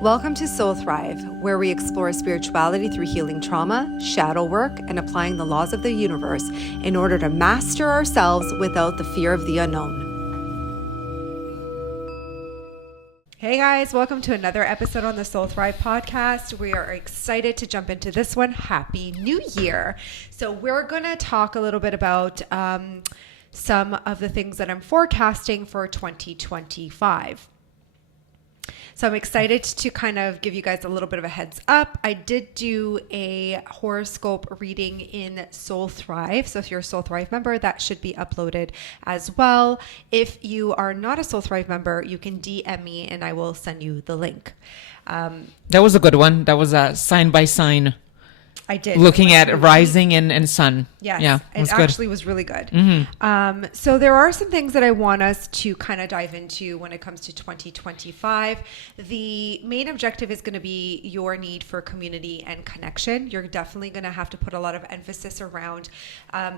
Welcome to Soul Thrive, where we explore spirituality through healing trauma, shadow work, and applying the laws of the universe in order to master ourselves without the fear of the unknown. Hey guys, welcome to another episode on the Soul Thrive podcast. We are excited to jump into this one. Happy New Year. So we're going to talk a little bit about some of the things that I'm forecasting for 2025. So I'm excited to kind of give you guys a little bit of a heads up. I did do a horoscope reading in Soul Thrive. So if you're a Soul Thrive member, that should be uploaded as well. If you are not a Soul Thrive member, you can DM me and I will send you the link. That was a good one. That was a sign by sign. I did. Looking at rising and sun. Yes. Yeah, it actually was really good. Mm-hmm. So there are some things that I want us to kind of dive into when it comes to 2025. The main objective is going to be your need for community and connection. You're definitely going to have to put a lot of emphasis around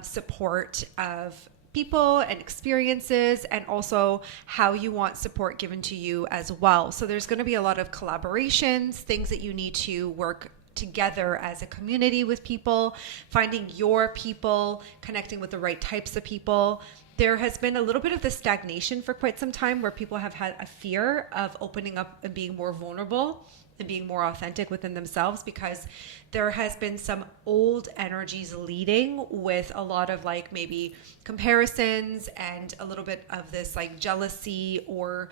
support of people and experiences, and also how you want support given to you as well. So there's going to be a lot of collaborations, things that you need to work together as a community with people, finding your people, connecting with the right types of people. There has been a little bit of the stagnation for quite some time where people have had a fear of opening up and being more vulnerable and being more authentic within themselves, because there has been some old energies leading with a lot of like maybe comparisons and a little bit of this like jealousy or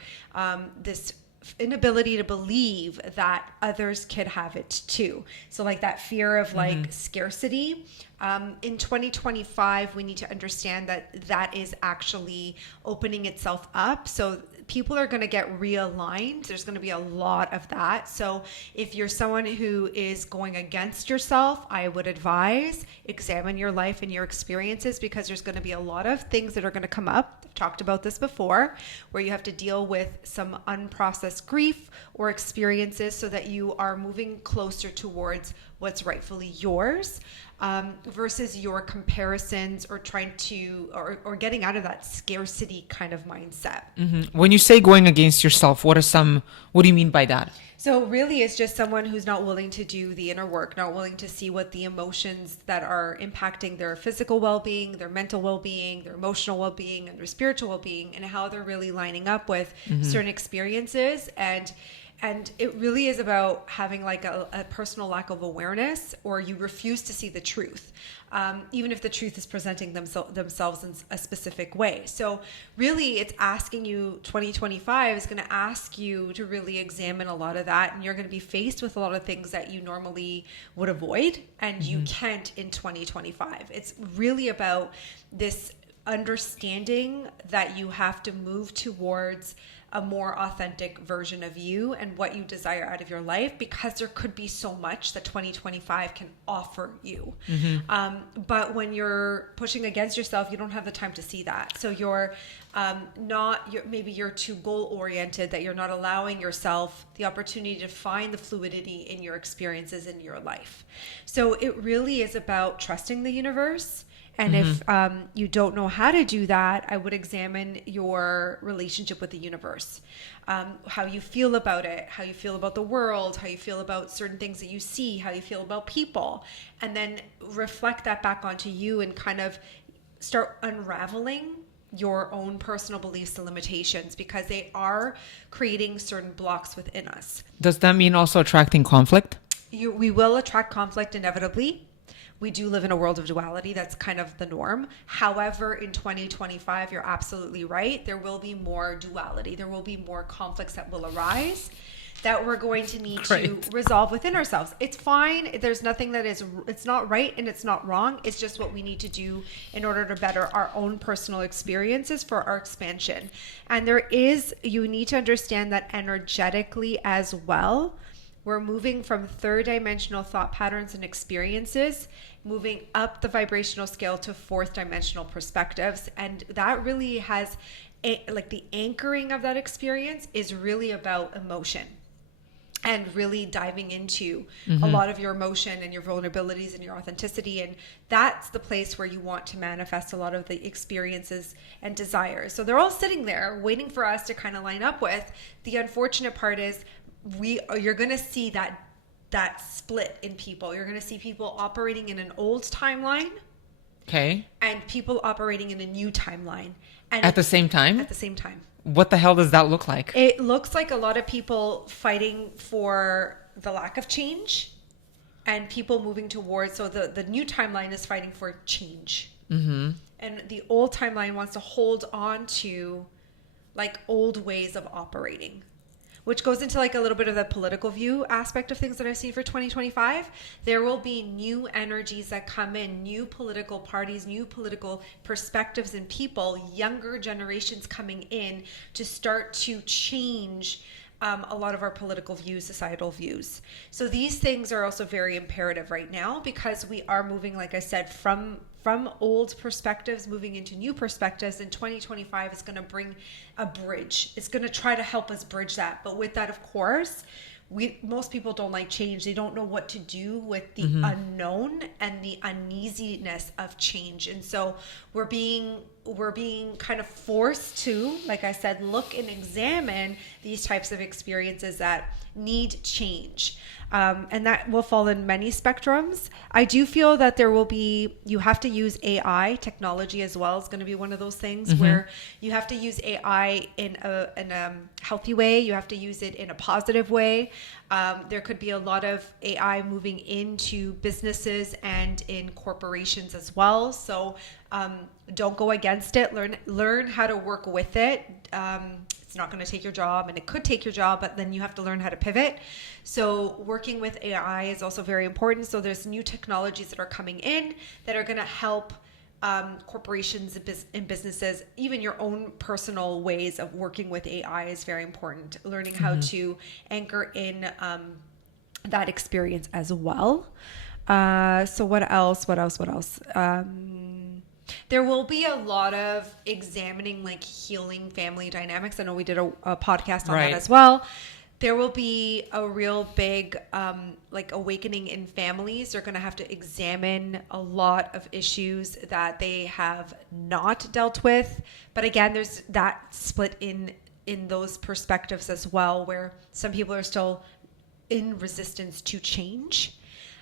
this inability to believe that others could have it too. So like that fear of like scarcity. In 2025, we need to understand that that is actually opening itself up. So people are going to get realigned. There's going to be a lot of that. So if you're someone who is going against yourself, I would advise examine your life and your experiences, because there's going to be a lot of things that are going to come up. I've talked about this before, where you have to deal with some unprocessed grief or experiences so that you are moving closer towards what's rightfully yours, versus your comparisons or trying to or getting out of that scarcity kind of mindset. When you say going against yourself, what do you mean by that? So really it's just someone who's not willing to do the inner work, not willing to see what the emotions that are impacting their physical well-being, their mental well-being, their emotional well-being, and their spiritual well-being, and how they're really lining up with certain experiences. And it really is about having like a personal lack of awareness, or you refuse to see the truth, even if the truth is presenting themselves in a specific way. So really it's asking you, 2025 is going to ask you to really examine a lot of that. And you're going to be faced with a lot of things that you normally would avoid and you can't in 2025. It's really about this understanding that you have to move towards a more authentic version of you and what you desire out of your life, because there could be so much that 2025 can offer you. But when you're pushing against yourself, you don't have the time to see that. So maybe you're too goal oriented, that you're not allowing yourself the opportunity to find the fluidity in your experiences in your life. So it really is about trusting the universe. And if you don't know how to do that, I would examine your relationship with the universe, how you feel about it, how you feel about the world, how you feel about certain things that you see, how you feel about people, and then reflect that back onto you and kind of start unraveling your own personal beliefs and limitations, because they are creating certain blocks within us. Does that mean also attracting conflict? We will attract conflict inevitably. We do live in a world of duality. That's kind of the norm. However, in 2025, you're absolutely right. There will be more duality. There will be more conflicts that will arise that we're going to need to resolve within ourselves. It's fine. There's nothing it's not right and it's not wrong. It's just what we need to do in order to better our own personal experiences for our expansion. And you need to understand that energetically as well. We're moving from third dimensional thought patterns and experiences, moving up the vibrational scale to fourth dimensional perspectives. And that really has, like the anchoring of that experience is really about emotion. And really diving into a lot of your emotion and your vulnerabilities and your authenticity. And that's the place where you want to manifest a lot of the experiences and desires. So they're all sitting there waiting for us to kind of line up with. The unfortunate part is you're going to see that split in people. You're going to see people operating in an old timeline. Okay. And people operating in a new timeline. And at the same time? At the same time. What the hell does that look like? It looks like a lot of people fighting for the lack of change and people moving towards, so the new timeline is fighting for change. Mm-hmm. And the old timeline wants to hold on to like old ways of operating, which goes into like a little bit of the political view aspect of things that I've seen for 2025. There will be new energies that come in, new political parties, new political perspectives and people, younger generations coming in to start to change a lot of our political views, societal views. So these things are also very imperative right now because we are moving, like I said, from old perspectives moving into new perspectives, and 2025 is going to bring a bridge. It's going to try to help us bridge that. But with that, of course, most people don't like change. They don't know what to do with the unknown and the uneasiness of change. And so we're being kind of forced to, like I said, look and examine these types of experiences that need change. And that will fall in many spectrums. I do feel that you have to use AI. Technology as well is going to be one of those things where you have to use AI in a healthy way. You have to use it in a positive way. There could be a lot of AI moving into businesses and in corporations as well. So don't go against it. Learn how to work with it. It's not going to take your job, and it could take your job, but then you have to learn how to pivot. So working with AI is also very important. So there's new technologies that are coming in that are going to help corporations and businesses. Even your own personal ways of working with AI is very important. Learning how to anchor in that experience as well. So what else? There will be a lot of examining like healing family dynamics. I know we did a podcast on that as well. There will be a real big like awakening in families. They're going to have to examine a lot of issues that they have not dealt with. But again, there's that split in those perspectives as well, where some people are still in resistance to change.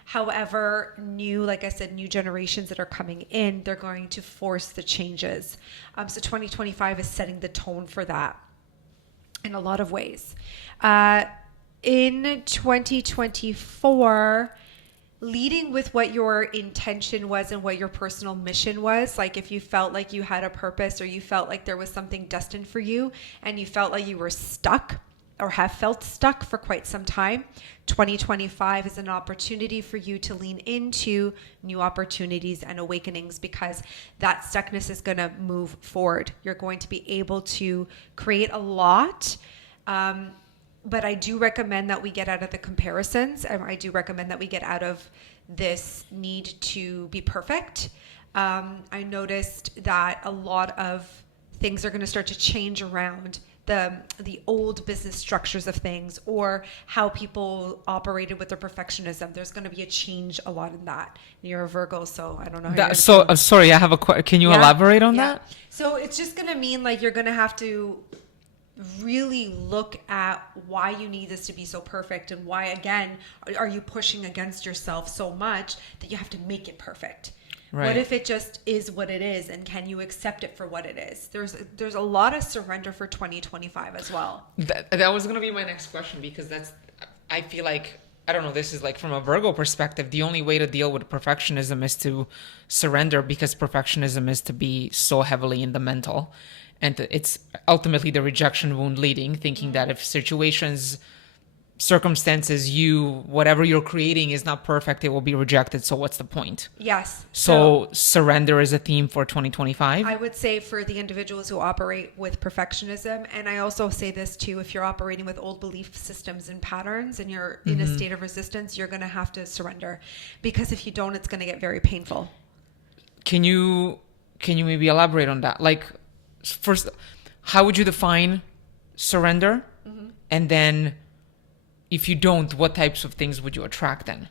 However, like I said, new generations that are coming in, they're going to force the changes. So 2025 is setting the tone for that in a lot of ways. In 2024, leading with what your intention was and what your personal mission was, like if you felt like you had a purpose or you felt like there was something destined for you and you felt like you were stuck or have felt stuck for quite some time, 2025 is an opportunity for you to lean into new opportunities and awakenings, because that stuckness is going to move forward. You're going to be able to create a lot. But I do recommend that we get out of the comparisons. I do recommend that we get out of this need to be perfect. I noticed that a lot of things are going to start to change around the old business structures of things, or how people operated with their perfectionism. There's going to be a change a lot in that. You're a Virgo, so I don't know. Sorry, I have a question. Can you elaborate on that? So it's just going to mean like you're going to have to really look at why you need this to be so perfect, and why, again, are you pushing against yourself so much that you have to make it perfect. Right. What if it just is what it is, and can you accept it for what it is? There's a lot of surrender for 2025 as well. That was going to be my next question, because I feel like, I don't know, this is like from a Virgo perspective, the only way to deal with perfectionism is to surrender, because perfectionism is to be so heavily in the mental. And it's ultimately the rejection wound leading, thinking that if circumstances, whatever you're creating is not perfect, it will be rejected. So what's the point? Yes. So surrender is a theme for 2025? I would say for the individuals who operate with perfectionism, and I also say this too, if you're operating with old belief systems and patterns and you're in a state of resistance, you're going to have to surrender, because if you don't, it's going to get very painful. Can you maybe elaborate on that? Like, first, how would you define surrender? And then if you don't, what types of things would you attract then?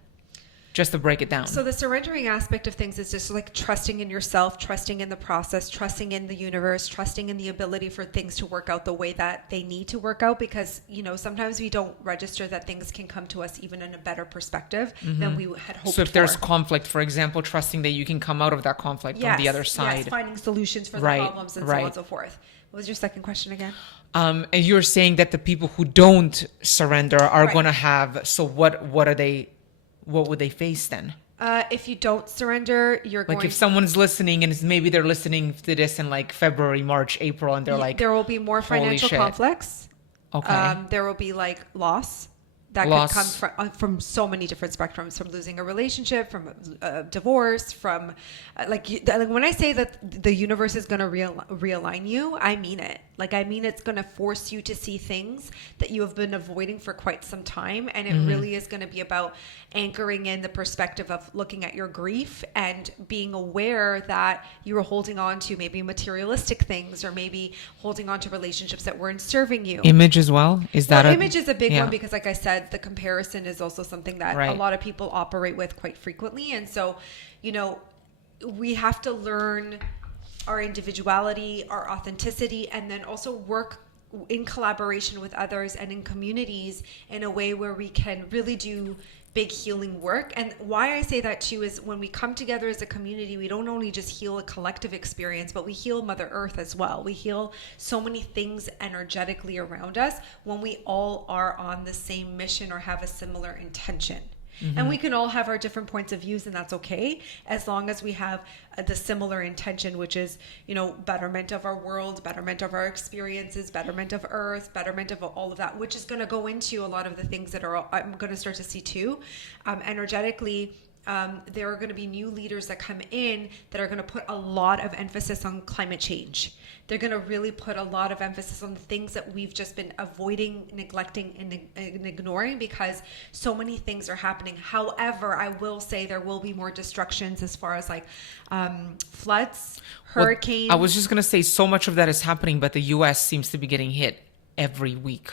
just to break it down. So the surrendering aspect of things is just like trusting in yourself, trusting in the process, trusting in the universe, trusting in the ability for things to work out the way that they need to work out, because, you know, sometimes we don't register that things can come to us even in a better perspective than we had hoped for. So if there's conflict, for example, trusting that you can come out of that conflict on the other side. Yes, finding solutions for the problems and so on and so forth. What was your second question again? And you're saying that the people who don't surrender are going to have, so what would they face then? If you don't surrender, you're going like if someone's listening and maybe they're listening to this in like February, March, April, and they're like, there will be more financial conflicts. Okay. There will be like loss. That could come from so many different spectrums, from losing a relationship, from divorce, from like when I say that the universe is going to realign you, I mean it. Like, I mean, it's going to force you to see things that you have been avoiding for quite some time. And it really is going to be about anchoring in the perspective of looking at your grief and being aware that you were holding on to maybe materialistic things, or maybe holding on to relationships that weren't serving you. Image as well? Is that image is a big one, because like I said, the comparison is also something that a lot of people operate with quite frequently. And so, you know, we have to learn our individuality, our authenticity, and then also work in collaboration with others and in communities in a way where we can really do big healing work. And why I say that too is when we come together as a community, we don't only just heal a collective experience, but we heal Mother Earth as well. We heal so many things energetically around us when we all are on the same mission or have a similar intention. And we can all have our different points of views, and that's okay, as long as we have the similar intention, which is, you know, betterment of our world, betterment of our experiences, betterment of Earth, betterment of all of that, which is going to go into a lot of the things that I'm going to start to see too. Energetically, there are going to be new leaders that come in that are going to put a lot of emphasis on climate change. They're going to really put a lot of emphasis on the things that we've just been avoiding, neglecting, and ignoring, because so many things are happening. However, I will say there will be more destructions as far as like floods, hurricanes. Well, I was just going to say, so much of that is happening, but the U.S. seems to be getting hit every week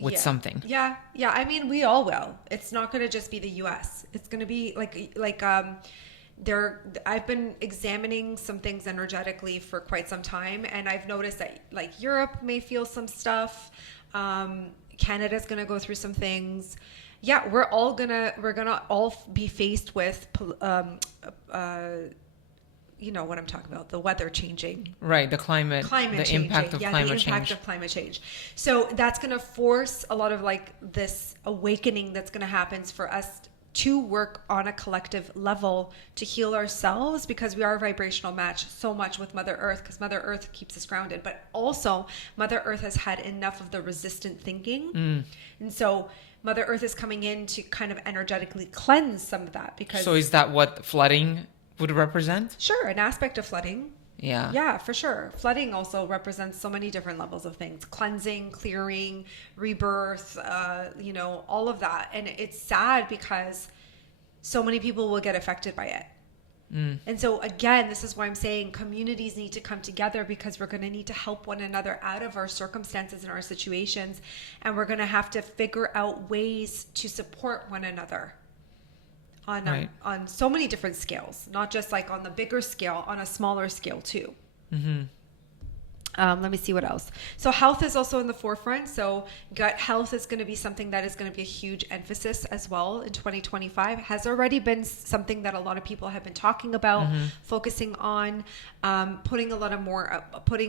with something. Yeah. I mean, we all will. It's not going to just be the U.S. It's going to be I've been examining some things energetically for quite some time, and I've noticed that like Europe may feel some stuff. Canada's going to go through some things. Yeah, we're gonna all be faced with you know what I'm talking about, the weather changing. Right, the climate changing. Impact of climate change. The impact of climate change. So that's going to force a lot of like this awakening that's going to happen for us to work on a collective level to heal ourselves, because we are a vibrational match so much with Mother Earth, because Mother Earth keeps us grounded. But also Mother Earth has had enough of the resistant thinking. And so Mother Earth is coming in to kind of energetically cleanse some of that. Because so is that what flooding would represent? Sure, an aspect of flooding. Yeah, for sure. Flooding also represents so many different levels of things: cleansing, clearing, rebirth, you know, all of that. And it's sad because so many people will get affected by it. And so again, this is why I'm saying communities need to come together, because we're going to need to help one another out of our circumstances and our situations, and we're going to have to figure out ways to support one another on so many different scales, not just like on the bigger scale, on a smaller scale too. Let me see what else. So health is also in the forefront. So gut health is going to be something that is going to be a huge emphasis as well in 2025. Has already been something that a lot of people have been talking about, focusing on, putting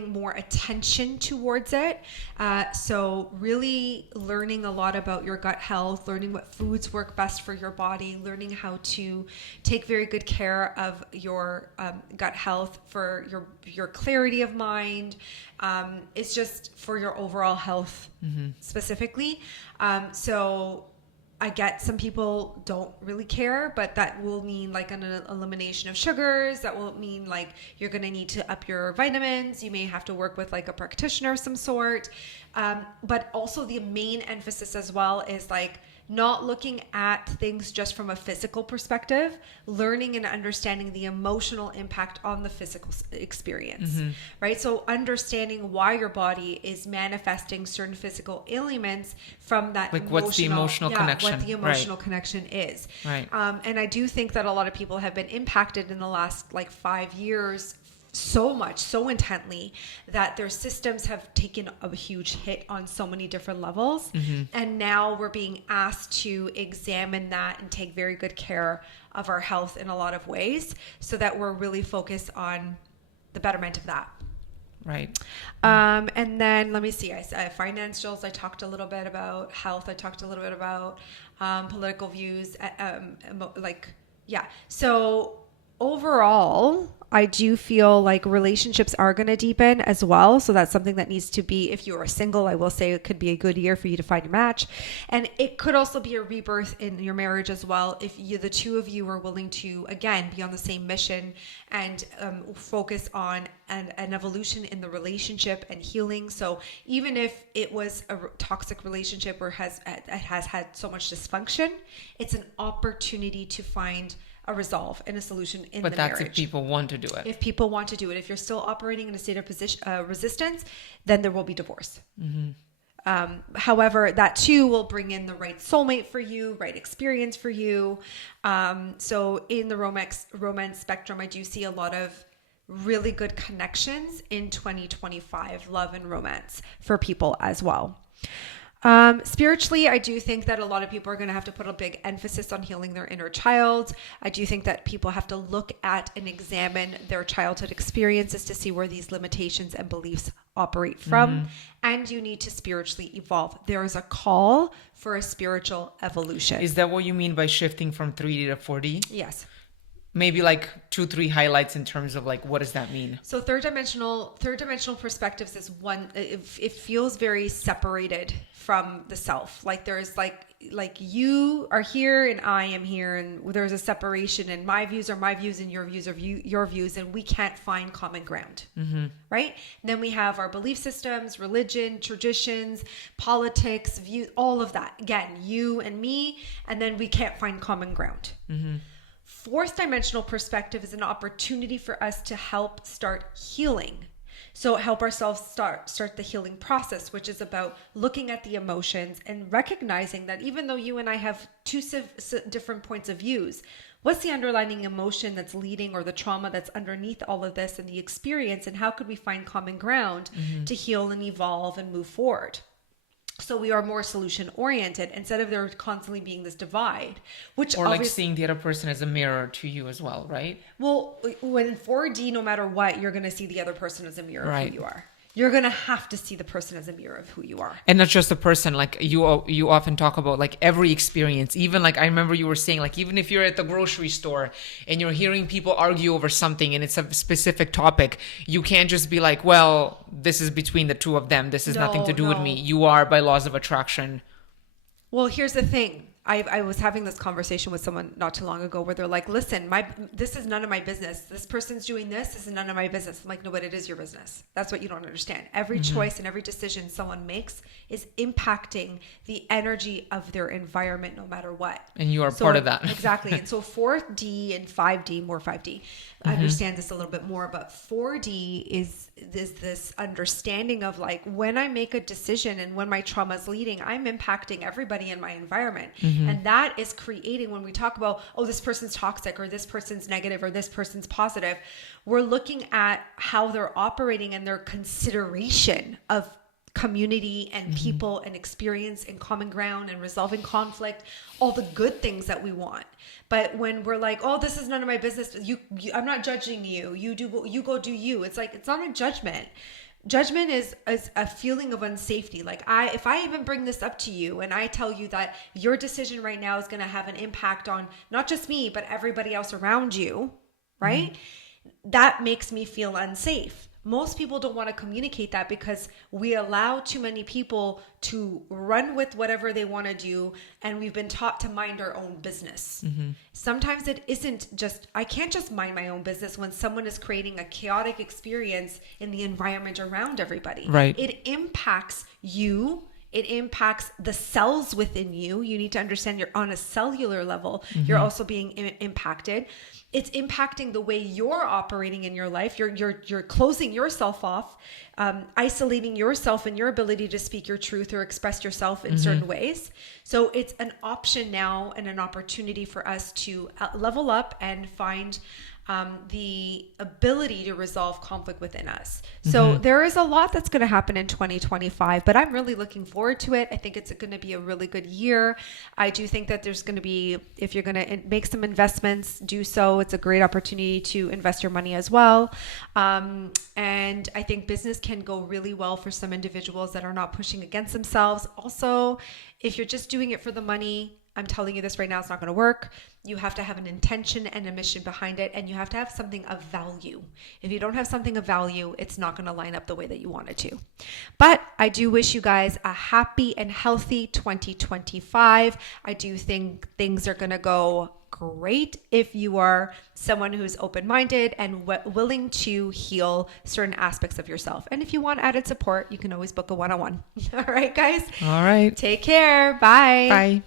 more attention towards it. So really learning a lot about your gut health, learning what foods work best for your body, learning how to take very good care of your gut health for your clarity of mind. It's just for your overall health specifically. So I get some people don't really care, but that will mean like an elimination of sugars. That will mean like you're going to need to up your vitamins. You may have to work with like a practitioner of some sort. But also the main emphasis as well is like not looking at things just from a physical perspective, learning and understanding the emotional impact on the physical experience, right? So understanding why your body is manifesting certain physical ailments from that like what's the emotional connection, what the emotional connection is. Right. And I do think that a lot of people have been impacted in the last like 5 years so much, so intently, that their systems have taken a huge hit on so many different levels. And now we're being asked to examine that and take very good care of our health in a lot of ways, so that we're really focused on the betterment of that. Right. And then let me see, financials, I talked a little bit about health. I talked a little bit about political views, So overall, I do feel like relationships are going to deepen as well. So that's something that needs to be, if you are single, I will say it could be a good year for you to find your match. And it could also be a rebirth in your marriage as well, if the two of you are willing to, again, be on the same mission and focus on an evolution in the relationship and healing. So even if it was a toxic relationship or has had so much dysfunction, it's an opportunity to find a resolve and a solution in the marriage. But that's if people want to do it. If people want to do it. If you're still operating in a state of resistance, then there will be divorce. However, that too will bring in the right soulmate for you, right experience for you. So in the romance spectrum, I do see a lot of really good connections in 2025, love and romance for people as well. Spiritually, I do think that a lot of people are going to have to put a big emphasis on healing their inner child. I do think that people have to look at and examine their childhood experiences to see where these limitations and beliefs operate from. And you need to spiritually evolve. There is a call for a spiritual evolution. Is that what you mean by shifting from 3D to 4D? Yes. Maybe like 2-3 highlights in terms of like, what does that mean? So third dimensional perspectives is one, it feels very separated from the self. Like there's like you are here and I am here, and there's a separation, and my views are my views and your views are your views, and we can't find common ground. Right? And then we have our belief systems, religion, traditions, politics, views, all of that. Again, you and me, and then we can't find common ground. Fourth dimensional perspective is an opportunity for us to help start healing. So help ourselves start the healing process, which is about looking at the emotions and recognizing that even though you and I have two different points of views, what's the underlying emotion that's leading, or the trauma that's underneath all of this and the experience, and how could we find common ground to heal and evolve and move forward? So we are more solution oriented instead of there constantly being this divide, which or like seeing the other person as a mirror to you as well, right? Well, when in 4D, no matter what, you're going to see the other person as a mirror of who you are. You're going to have to see the person as a mirror of who you are. And not just the person, like you often talk about like every experience. Even like I remember you were saying, like even if you're at the grocery store and you're hearing people argue over something and it's a specific topic, you can't just be like, well, this is between the two of them. This has nothing to do with me. You are by laws of attraction. Well, here's the thing. I was having this conversation with someone not too long ago where they're like, listen, this is none of my business. This person's doing this is none of my business. I'm like, no, but it is your business. That's what you don't understand. Every choice and every decision someone makes is impacting the energy of their environment no matter what. And you are part of that. Exactly. And so 4D and 5D, more 5D, I understand this a little bit more, but 4D is this understanding of like, when I make a decision and when my trauma is leading, I'm impacting everybody in my environment. And that is creating, when we talk about, oh, this person's toxic or this person's negative or this person's positive, we're looking at how they're operating and their consideration of community and people and experience and common ground and resolving conflict, all the good things that we want. But when we're like, oh, this is none of my business, I'm not judging you. You go do you. It's like, it's not a judgment. Judgment is a feeling of unsafety. Like if I even bring this up to you and I tell you that your decision right now is going to have an impact on not just me, but everybody else around you, right? That makes me feel unsafe. Most people don't want to communicate that because we allow too many people to run with whatever they want to do, and we've been taught to mind our own business. Sometimes it isn't just, I can't just mind my own business when someone is creating a chaotic experience in the environment around everybody. Right. It impacts you It impacts the cells within you. You need to understand you're on a cellular level. You're also being impacted. It's impacting the way you're operating in your life. You're closing yourself off, isolating yourself and your ability to speak your truth or express yourself in certain ways. So it's an option now and an opportunity for us to level up and find the ability to resolve conflict within us. So there is a lot that's going to happen in 2025, but I'm really looking forward to it. I think it's going to be a really good year. I do think that there's going to be, if you're going to make some investments, do so. It's a great opportunity to invest your money as well. And I think business can go really well for some individuals that are not pushing against themselves. Also, if you're just doing it for the money, I'm telling you this right now, it's not going to work. You have to have an intention and a mission behind it, and you have to have something of value. If you don't have something of value, it's not going to line up the way that you want it to. But I do wish you guys a happy and healthy 2025. I do think things are going to go great if you are someone who's open-minded and willing to heal certain aspects of yourself. And if you want added support, you can always book a one-on-one. All right, guys. All right. Take care. Bye. Bye.